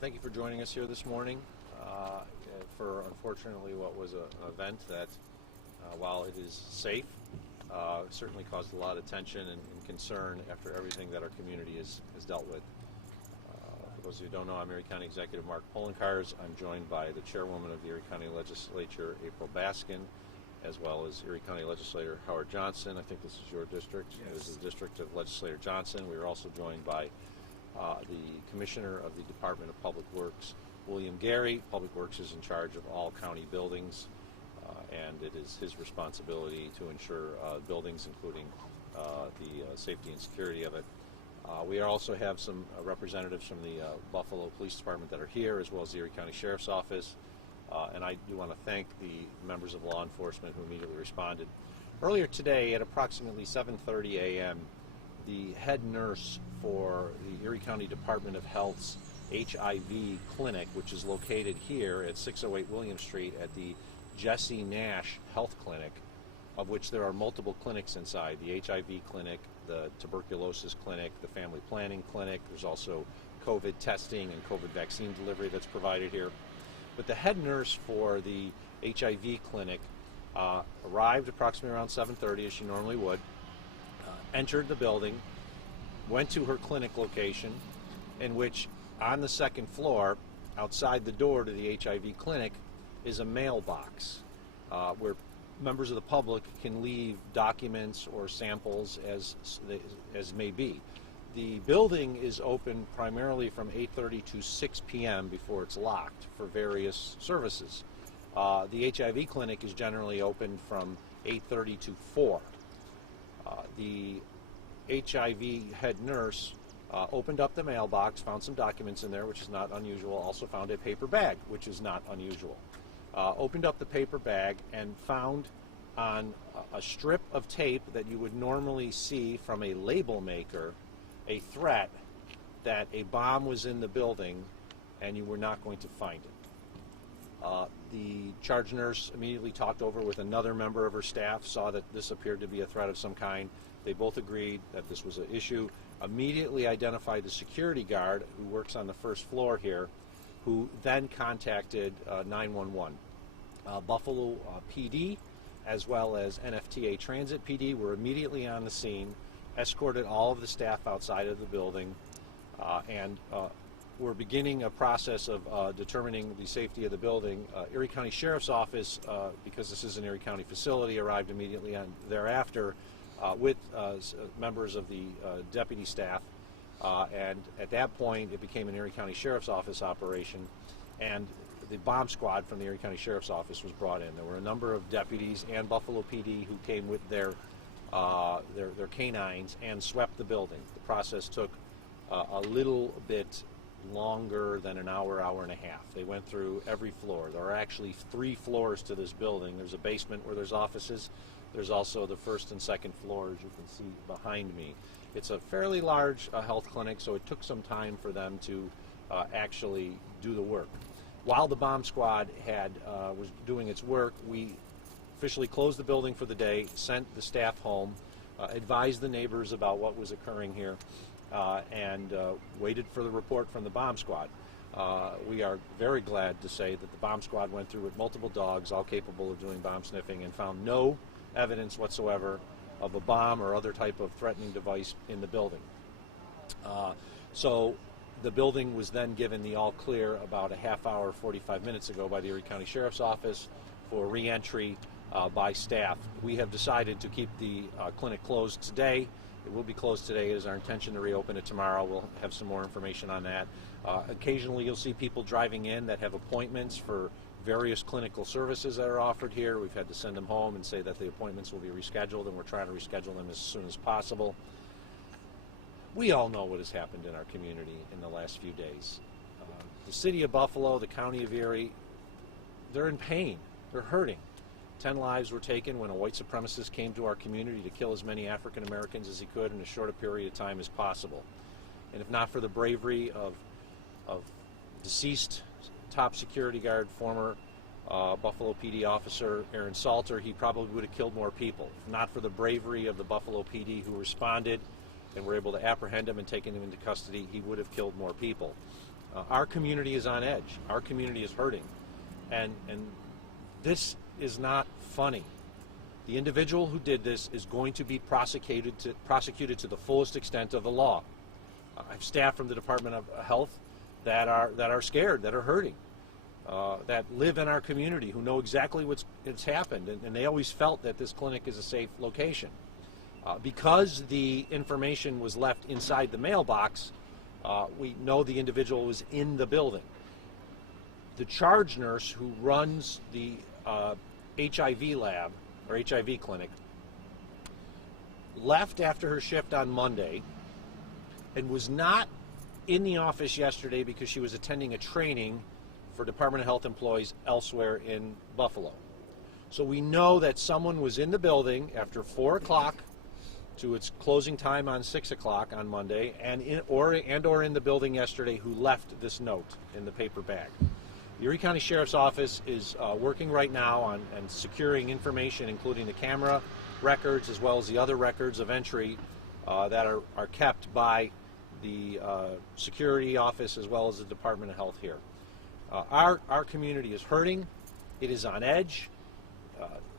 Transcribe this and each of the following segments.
Thank you for joining us here this morning for, unfortunately, what was an event that, while it is safe, certainly caused a lot of tension and concern after everything that our community has dealt with. For those of you who don't know, I'm Erie County Executive Mark Poloncarz. I'm joined by the Chairwoman of the Erie County Legislature, April Baskin, as well as Erie County Legislator Howard Johnson. I think this is your district. Yes. This is the district of Legislator Johnson. We are also joined by the Commissioner of the Department of Public Works, William Gary. Public Works is in charge of all county buildings, and it is his responsibility to ensure buildings, including the safety and security of it. We also have some representatives from the Buffalo Police Department that are here, as well as the Erie County Sheriff's Office. And I do want to thank the members of law enforcement who immediately responded. Earlier today, at approximately 7:30 a.m., the head nurse for the Erie County Department of Health's HIV clinic, which is located here at 608 William Street at the Jesse Nash Health Clinic, of which there are multiple clinics inside: the HIV clinic, the tuberculosis clinic, the family planning clinic. There's also COVID testing and COVID vaccine delivery that's provided here. But the head nurse for the HIV clinic arrived approximately around 7:30, as she normally would, entered the building, went to her clinic location, in which on the second floor, outside the door to the HIV clinic, is a mailbox where members of the public can leave documents or samples as may be. The building is open primarily from 8:30 to 6 p.m. before it's locked for various services. The HIV clinic is generally open from 8:30 to 4. The HIV head nurse opened up the mailbox, found some documents in there, which is not unusual, also found a paper bag, which is not unusual. Opened up the paper bag and found on a strip of tape that you would normally see from a label maker a threat that a bomb was in the building and you were not going to find it. The charge nurse immediately talked over with another member of her staff, saw that this appeared to be a threat of some kind. They both agreed that this was an issue, immediately identified the security guard who works on the first floor here, who then contacted 911. Buffalo PD, as well as NFTA Transit PD, were immediately on the scene, escorted all of the staff outside of the building, and we're beginning a process of determining the safety of the building. Erie County Sheriff's Office, because this is an Erie County facility, arrived immediately thereafter with members of the deputy staff, and at that point it became an Erie County Sheriff's Office operation, and the bomb squad from the Erie County Sheriff's Office was brought in. There were a number of deputies and Buffalo PD who came with their canines and swept the building. The process took a little bit longer than an hour, hour and a half. They went through every floor. There are actually 3 floors to this building. There's a basement where there's offices. There's also the first and second floors you can see behind me. It's a fairly large health clinic, so it took some time for them to actually do the work. While the bomb squad was doing its work, we officially closed the building for the day, sent the staff home, advised the neighbors about what was occurring here, and waited for the report from the bomb squad. We are very glad to say that the bomb squad went through with multiple dogs, all capable of doing bomb sniffing, and found no evidence whatsoever of a bomb or other type of threatening device in the building. So the building was then given the all clear about a half hour, 45 minutes ago by the Erie County Sheriff's Office for re-entry by staff. We have decided to keep the clinic closed today. It will be closed today. It is our intention to reopen it tomorrow. We'll have some more information on that. Occasionally you'll see people driving in that have appointments for various clinical services that are offered here. We've had to send them home and say that the appointments will be rescheduled, and we're trying to reschedule them as soon as possible. We all know what has happened in our community in the last few days. The city of Buffalo, the county of Erie, they're in pain. They're hurting. 10 lives were taken when a white supremacist came to our community to kill as many African Americans as he could in as short a period of time as possible. And if not for the bravery of deceased top security guard, former Buffalo PD officer Aaron Salter, he probably would have killed more people. If not for the bravery of the Buffalo PD who responded and were able to apprehend him and take him into custody, he would have killed more people. Our community is on edge. Our community is hurting. And this is not funny. The individual who did this is going to be prosecuted to the fullest extent of the law. I have staff from the Department of Health that are scared, that are hurting, that live in our community, who know exactly what's happened, and they always felt that this clinic is a safe location. Because the information was left inside the mailbox, we know the individual was in the building. The charge nurse who runs the HIV lab, or HIV clinic, left after her shift on Monday and was not in the office yesterday because she was attending a training for Department of Health employees elsewhere in Buffalo. So we know that someone was in the building after 4 o'clock to its closing time on 6 o'clock on Monday, and or in the building yesterday, who left this note in the paper bag. The Erie County Sheriff's Office is working right now on securing information, including the camera records as well as the other records of entry that are kept by the security office as well as the Department of Health here. Our community is hurting. It is on edge.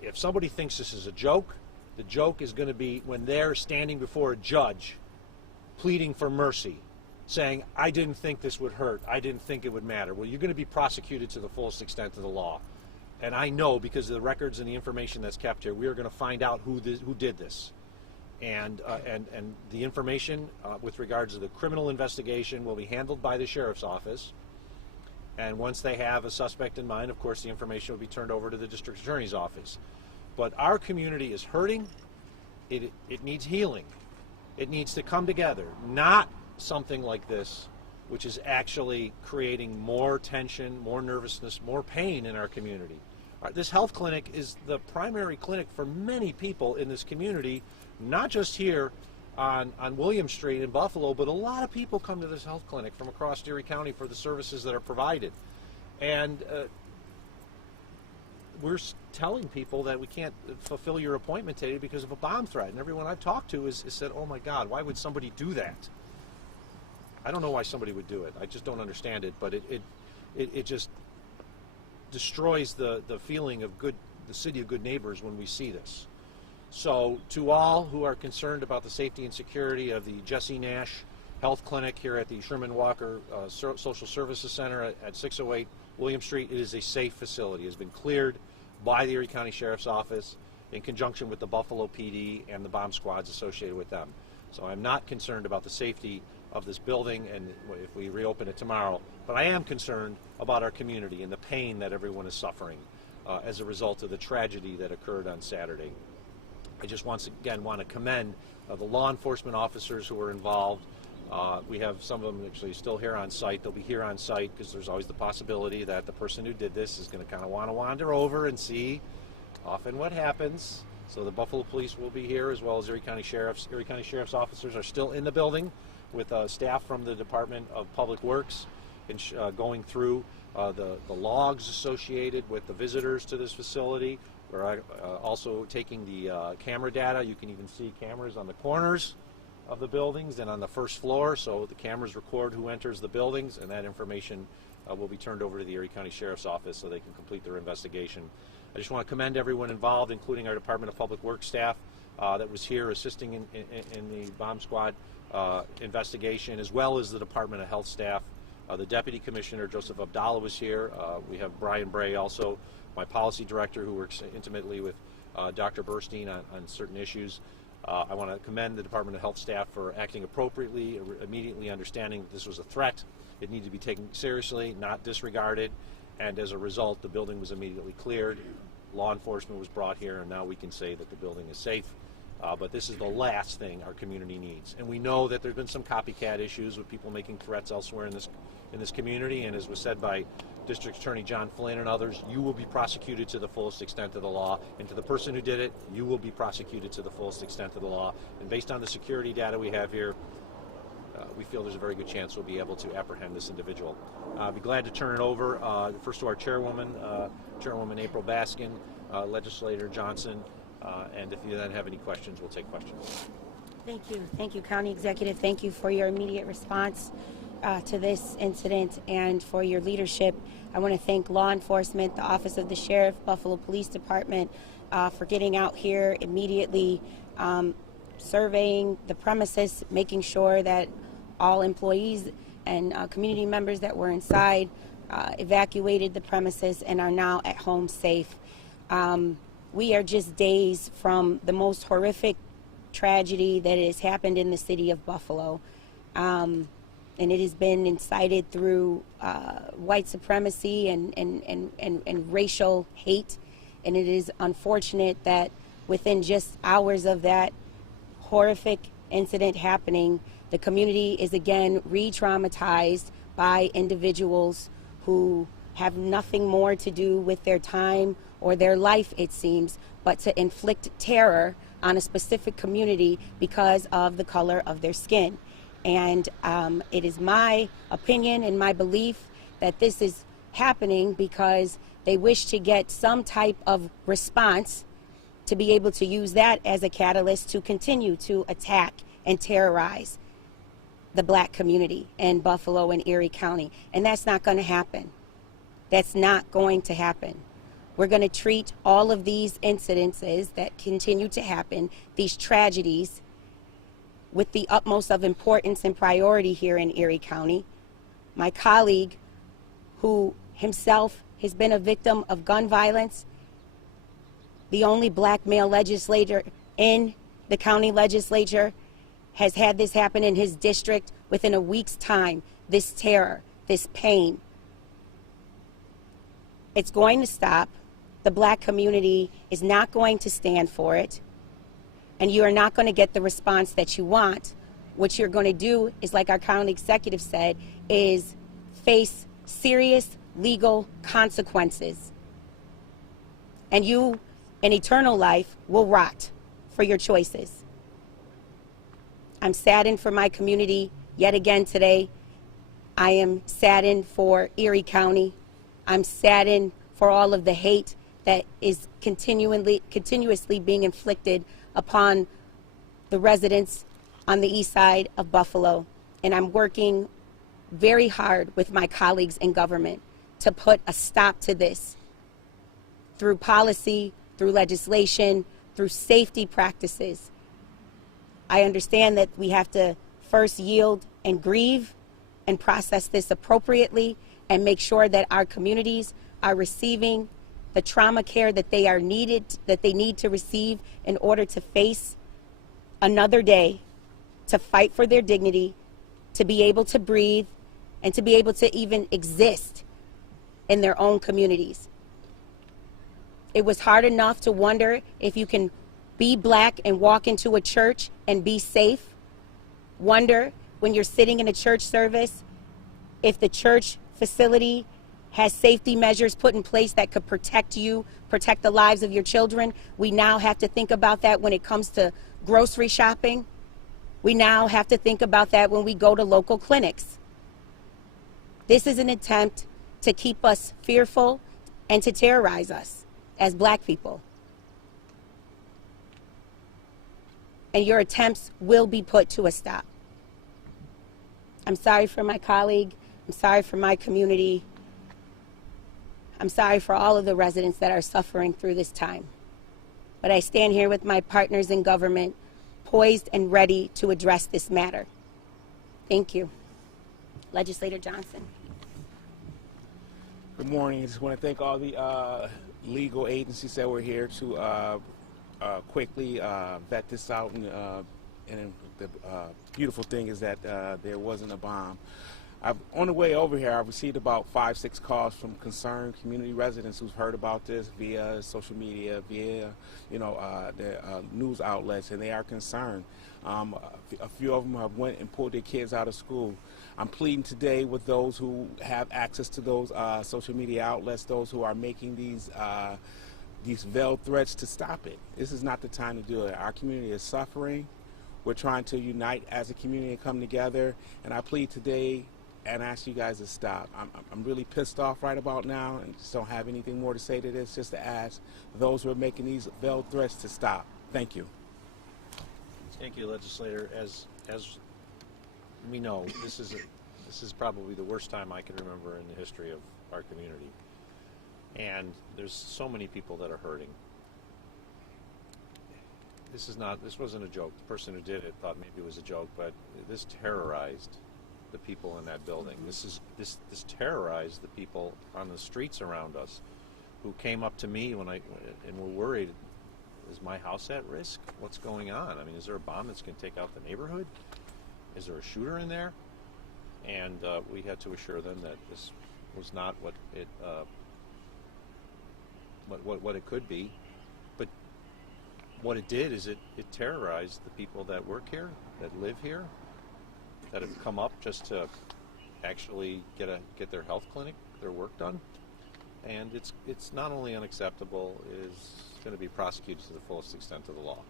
If somebody thinks this is a joke, the joke is going to be when they're standing before a judge pleading for mercy, saying, I didn't think this would hurt, I didn't think it would matter. Well, you're going to be prosecuted to the fullest extent of the law. And I know, because of the records and the information that's kept here, we are going to find out who did this. And the information with regards to the criminal investigation will be handled by the Sheriff's Office. And once they have a suspect in mind, of course, the information will be turned over to the District Attorney's Office. But our community is hurting. It needs healing. It needs to come together. Not something like this, which is actually creating more tension, more nervousness, more pain in our community. This health clinic is the primary clinic for many people in this community, not just here on William Street in Buffalo, but a lot of people come to this health clinic from across Erie County for the services that are provided. And we're telling people that we can't fulfill your appointment today because of a bomb threat. And everyone I've talked to has said, oh my God, why would somebody do that? I don't know why somebody would do it. I just don't understand it, but it just destroys the feeling of the city of good neighbors when we see this. So to all who are concerned about the safety and security of the Jesse Nash Health Clinic here at the Sherman Walker Social Services Center at 608 William Street, it is a safe facility. It has been cleared by the Erie County Sheriff's Office in conjunction with the Buffalo PD and the bomb squads associated with them. So I'm not concerned about the safety of this building and if we reopen it tomorrow, but I am concerned about our community and the pain that everyone is suffering as a result of the tragedy that occurred on Saturday. I just once again want to commend the law enforcement officers who were involved. We have some of them actually still here on site. They'll be here on site because there's always the possibility that the person who did this is going to kind of want to wander over and see often what happens. So the Buffalo Police will be here as well as Erie County Sheriff's. Erie County Sheriff's officers are still in the building with staff from the Department of Public Works and going through the logs associated with the visitors to this facility. We're also taking the camera data. You can even see cameras on the corners of the buildings and on the first floor, so the cameras record who enters the buildings, and that information will be turned over to the Erie County Sheriff's Office so they can complete their investigation. I just want to commend everyone involved, including our Department of Public Works staff that was here assisting in the bomb squad investigation, as well as the Department of Health staff. The Deputy Commissioner, Joseph Abdallah, was here. We have Brian Bray, also my policy director, who works intimately with Dr. Burstein on certain issues. I want to commend the Department of Health staff for acting appropriately, immediately understanding that this was a threat. It needed to be taken seriously, not disregarded, and as a result, the building was immediately cleared. Law enforcement was brought here, and now we can say that the building is safe. But this is the last thing our community needs. And we know that there have been some copycat issues with people making threats elsewhere in this community, and as was said by District Attorney John Flynn and others, you will be prosecuted to the fullest extent of the law, and to the person who did it, you will be prosecuted to the fullest extent of the law. And based on the security data we have here, we feel there's a very good chance we'll be able to apprehend this individual. I'll be glad to turn it over first to our chairwoman, Chairwoman April Baskin, Legislator Johnson, and if you then have any questions, we'll take questions. Thank you. Thank you, County Executive. Thank you for your immediate response to this incident and for your leadership. I want to thank law enforcement, the Office of the Sheriff, Buffalo Police Department, for getting out here immediately, surveying the premises, making sure that all employees and community members that were inside evacuated the premises and are now at home safe. We are just days from the most horrific tragedy that has happened in the city of Buffalo. And it has been incited through white supremacy and racial hate. And it is unfortunate that within just hours of that horrific incident happening, the community is again re-traumatized by individuals who have nothing more to do with their time or their life, it seems, but to inflict terror on a specific community because of the color of their skin. And it is my opinion and my belief that this is happening because they wish to get some type of response to be able to use that as a catalyst to continue to attack and terrorize the black community in Buffalo and Erie County. And that's not going to happen. That's not going to happen. We're going to treat all of these incidences that continue to happen, these tragedies, with the utmost of importance and priority here in Erie County. My colleague, who himself has been a victim of gun violence, the only black male legislator in the county legislature, has had this happen in his district within a week's time. This terror, this pain. It's going to stop. The black community is not going to stand for it. And you are not going to get the response that you want. What you're going to do is, like our county executive said, is face serious legal consequences. And you, in eternal life, will rot for your choices. I'm saddened for my community yet again today. I am saddened for Erie County. I'm saddened for all of the hate that is continuously being inflicted upon the residents on the east side of Buffalo. And I'm working very hard with my colleagues in government to put a stop to this through policy, through legislation, through safety practices. I understand that we have to first yield and grieve and process this appropriately and make sure that our communities are receiving the trauma care that they need to receive in order to face another day, to fight for their dignity, to be able to breathe, and to be able to even exist in their own communities. It was hard enough to wonder if you can be black and walk into a church and be safe. Wonder when you're sitting in a church service if the church facility has safety measures put in place that could protect you, protect the lives of your children. We now have to think about that when it comes to grocery shopping. We now have to think about that when we go to local clinics. This is an attempt to keep us fearful and to terrorize us as black people. And your attempts will be put to a stop. I'm sorry for my colleague. I'm sorry for my community. I'm sorry for all of the residents that are suffering through this time. But I stand here with my partners in government, poised and ready to address this matter. Thank you. Legislator Johnson. Good morning. I just want to thank all the legal agencies that were here to quickly vet this out. And the beautiful thing is that there wasn't a bomb. On the way over here, I've received about 5-6 calls from concerned community residents who've heard about this via social media, via the news outlets, and they are concerned. A few of them have went and pulled their kids out of school. I'm pleading today with those who have access to those social media outlets, those who are making these veiled threats, to stop it. This is not the time to do it. Our community is suffering. We're trying to unite as a community and come together, and I plead today and ask you guys to stop. I'm really pissed off right about now and just don't have anything more to say to this, just to ask those who are making these veiled threats to stop. Thank you. Thank you, legislator. As we know, this is This is probably the worst time I can remember in the history of our community. And there's so many people that are hurting. This wasn't a joke. The person who did it thought maybe it was a joke, but this terrorized the people in that building. This terrorized the people on the streets around us, who came up to me and were worried. Is my house at risk? What's going on? I mean, is there a bomb that's going to take out the neighborhood? Is there a shooter in there? And we had to assure them that this was not what it could be. But what it did is it terrorized the people that work here, that live here, that have come up just to actually get their health clinic, their work done. And it's not only unacceptable, it is going to be prosecuted to the fullest extent of the law.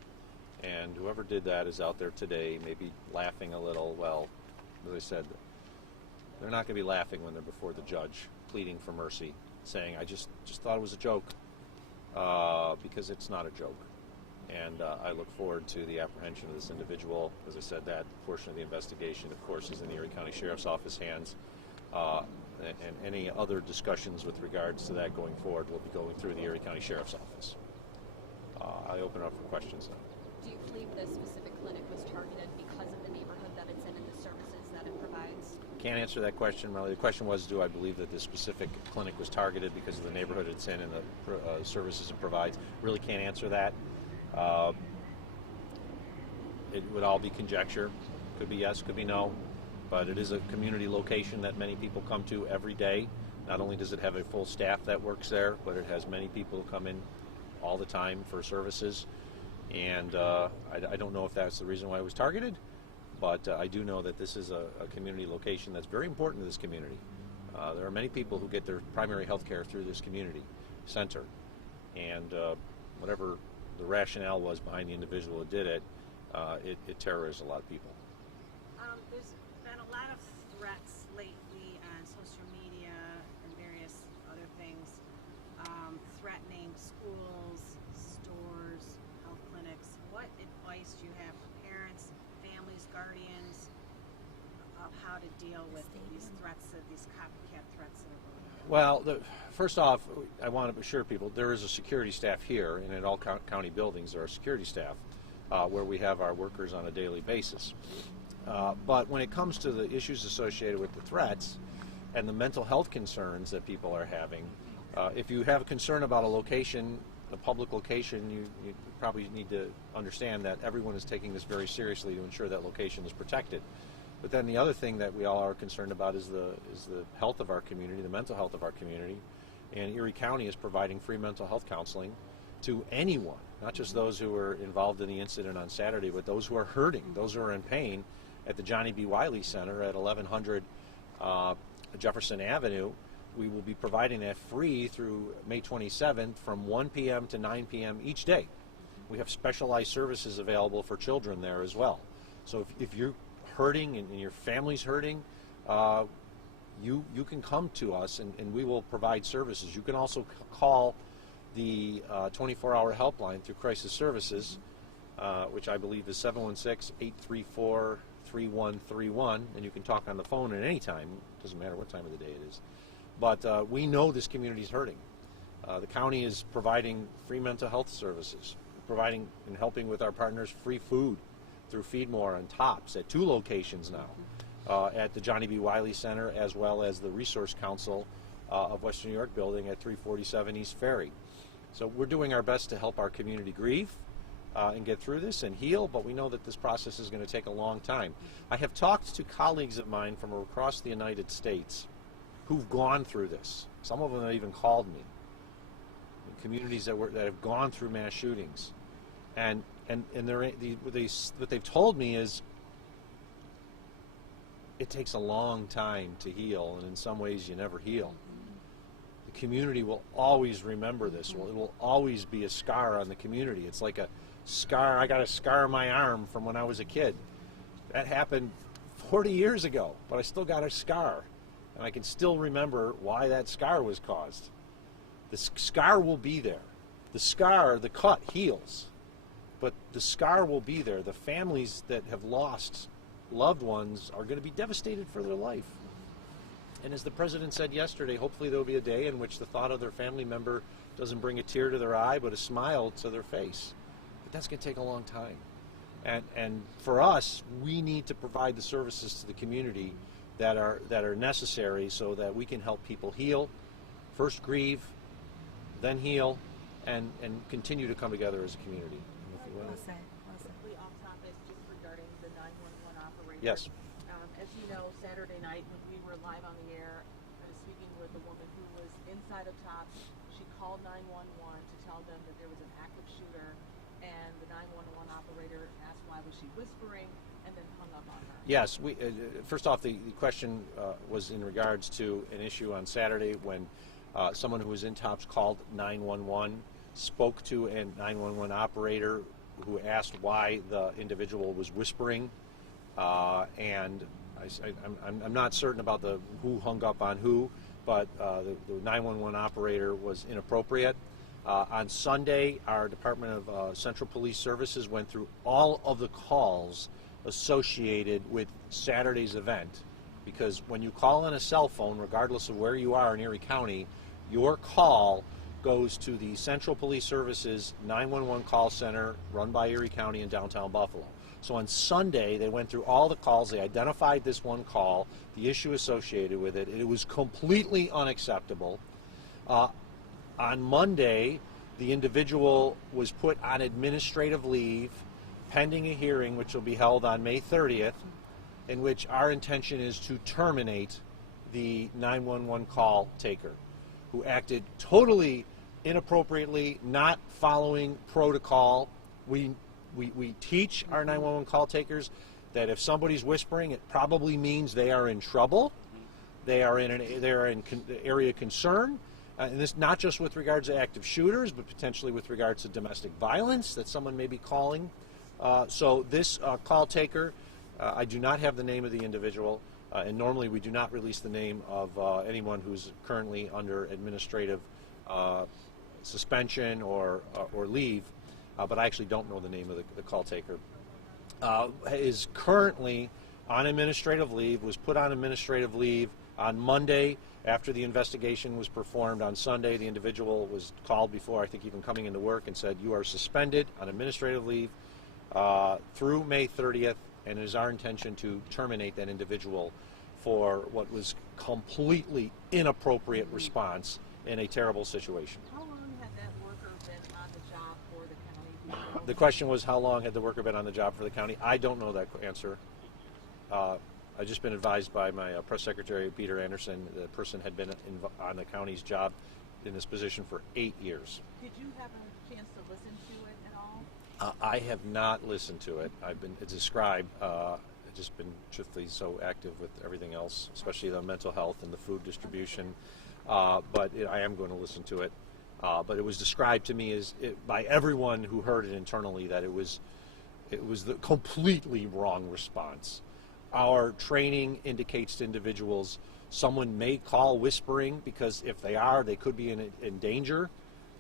And whoever did that is out there today, maybe laughing a little. Well, as I said, they're not going to be laughing when they're before the judge, pleading for mercy, saying, "I just thought it was a joke," because it's not a joke. And I look forward to the apprehension of this individual. As I said, that portion of the investigation, of course, is in the Erie County Sheriff's Office hands. And any other discussions with regards to that going forward will be going through the Erie County Sheriff's Office. I open up for questions now. Do you believe this specific clinic was targeted because of the neighborhood that it's in and the services that it provides? Can't answer that question, Melanie. The question was, do I believe that this specific clinic was targeted because of the neighborhood it's in and the services it provides? Really can't answer that. It would all be conjecture. Could be yes, could be no. But it is a community location that many people come to every day. Not only does it have a full staff that works there, but it has many people who come in all the time for services. And I don't know if that's the reason why it was targeted, but I do know that this is a community location that's very important to this community. There are many people who get their primary health care through this community center. And whatever the rationale was behind the individual who did it, it terrorized a lot of people. There's been a lot of threats lately on social media and various other things, threatening schools, stores, health clinics. What advice do you have for parents, families, guardians of how to deal with these threats, these copycat threats that are going on? Well, first off, I want to assure people there is a security staff here, and in all county buildings there are security staff where we have our workers on a daily basis. But when it comes to the issues associated with the threats and the mental health concerns that people are having, if you have a concern about a location, a public location, you probably need to understand that everyone is taking this very seriously to ensure that location is protected. But then the other thing that we all are concerned about is the health of our community, the mental health of our community. And Erie County is providing free mental health counseling to anyone, not just those who were involved in the incident on Saturday, but those who are hurting, those who are in pain. At the Johnny B. Wiley Center at 1100 Jefferson Avenue, we will be providing that free through May 27th from 1 p.m. to 9 p.m. each day. We have specialized services available for children there as well. So if you're hurting and your family's hurting, you can come to us and we will provide services. You can also call the 24-hour helpline through Crisis Services, which I believe is 716-834-3131, and you can talk on the phone at any time. It doesn't matter what time of the day it is. But we know this community is hurting. The county is providing free mental health services, providing and helping with our partners free food through Feed More and Tops at 2 locations now, at the Johnny B. Wiley Center as well as the Resource Council of Western New York building at 347 East Ferry. So we're doing our best to help our community grieve and get through this and heal, but we know that this process is going to take a long time. I have talked to colleagues of mine from across the United States who've gone through this. Some of them have even called me. Communities that have gone through mass shootings, and what they've told me is it takes a long time to heal, and in some ways you never heal. The community will always remember this. Well, it will always be a scar on the community. It's like a scar. I got a scar on my arm from when I was a kid. That happened 40 years ago, but I still got a scar, and I can still remember why that scar was caused. The scar will be there. The scar, the cut heals, but the scar will be there. The families that have lost loved ones are going to be devastated for their life. And as the president said yesterday, hopefully there will be a day in which the thought of their family member doesn't bring a tear to their eye, but a smile to their face. But that's going to take a long time. And for us, we need to provide the services to the community that are necessary so that we can help people heal, first grieve, then heal, and continue to come together as a community. Quickly off topic, just regarding the 911 operator. Yes. As you know, Saturday night when we were live on the air, I was speaking with a woman who was inside of Tops. She called 911 to tell them that there was an active shooter, and the 911 operator asked why was she whispering, and then hung up on her. Yes. First off, the question was in regards to an issue on Saturday when someone who was in Tops called 911, spoke to a 911 operator who asked why the individual was whispering, and I'm not certain about who hung up on who, but the 911 operator was inappropriate. On Sunday, our Department of Central Police Services went through all of the calls associated with Saturday's event, because when you call on a cell phone, regardless of where you are in Erie County, your call goes to the Central Police Services 911 call center run by Erie County in downtown Buffalo. So on Sunday, they went through all the calls. They identified this one call, the issue associated with it. It was completely unacceptable. On Monday, the individual was put on administrative leave pending a hearing which will be held on May 30th, in which our intention is to terminate the 911 call taker, who acted totally inappropriately, not following protocol. We teach our 911 call takers that if somebody's whispering, it probably means they are in trouble. They are in area of concern, and this not just with regards to active shooters, but potentially with regards to domestic violence that someone may be calling. So this call taker, I do not have the name of the individual, and normally we do not release the name of anyone who's currently under administrative suspension or leave. But I actually don't know the name of the call taker, is currently on administrative leave, was put on administrative leave on Monday after the investigation was performed. On Sunday, the individual was called before, I think, even coming into work, and said, you are suspended on administrative leave through May 30th, and it is our intention to terminate that individual for what was completely inappropriate response in a terrible situation. How long had that worker been on the job for the county? The question was, how long had the worker been on the job for the county? I don't know that answer. I've just been advised by my press secretary, Peter Anderson, the person had been on the county's job in this position for 8 years. Did you have a chance to listen to it at all? I have not listened to it. It's described. I've just been truthfully so active with everything else, especially the mental health and the food distribution. But I am going to listen to it. But it was described to me by everyone who heard it internally that it was the completely wrong response. Our training indicates to individuals someone may call whispering because if they are, they could be in danger.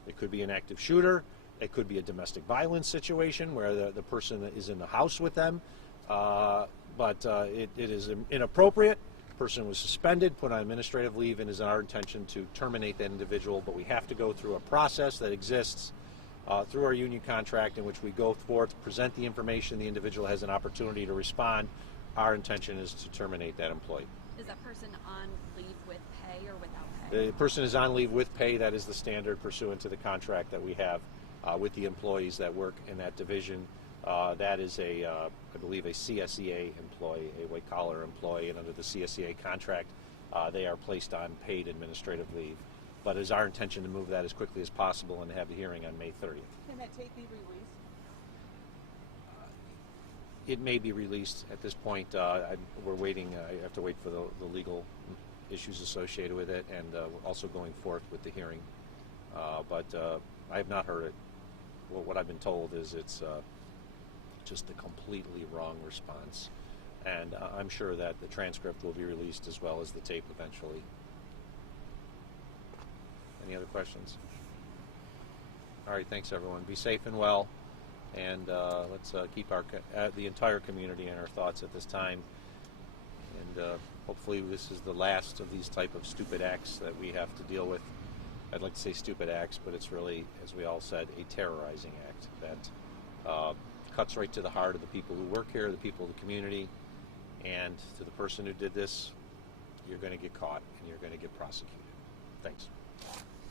It could be an active shooter. It could be a domestic violence situation where the person is in the house with them. But it is inappropriate. The person was suspended, put on administrative leave, and it is our intention to terminate that individual. But we have to go through a process that exists through our union contract in which we go forth, present the information, the individual has an opportunity to respond. Our intention is to terminate that employee. Is that person on leave with pay or without pay? The person is on leave with pay. That is the standard pursuant to the contract that we have with the employees that work in that division. That is I believe, a CSEA employee, a white-collar employee, and under the CSEA contract, they are placed on paid administrative leave. But it is our intention to move that as quickly as possible and to have the hearing on May 30th. Can that tape be released? It may be released at this point. We're waiting. I have to wait for the legal issues associated with it, and we're also going forth with the hearing. But I have not heard it. Well, what I've been told is it's just a completely wrong response. And I'm sure that the transcript will be released as well as the tape eventually. Any other questions? All right, thanks everyone. Be safe and well. And let's keep the entire community in our thoughts at this time. And hopefully this is the last of these type of stupid acts that we have to deal with. I'd like to say stupid acts, but it's really, as we all said, a terrorizing act that cuts right to the heart of the people who work here, the people of the community, and to the person who did this, you're going to get caught and you're going to get prosecuted. Thanks.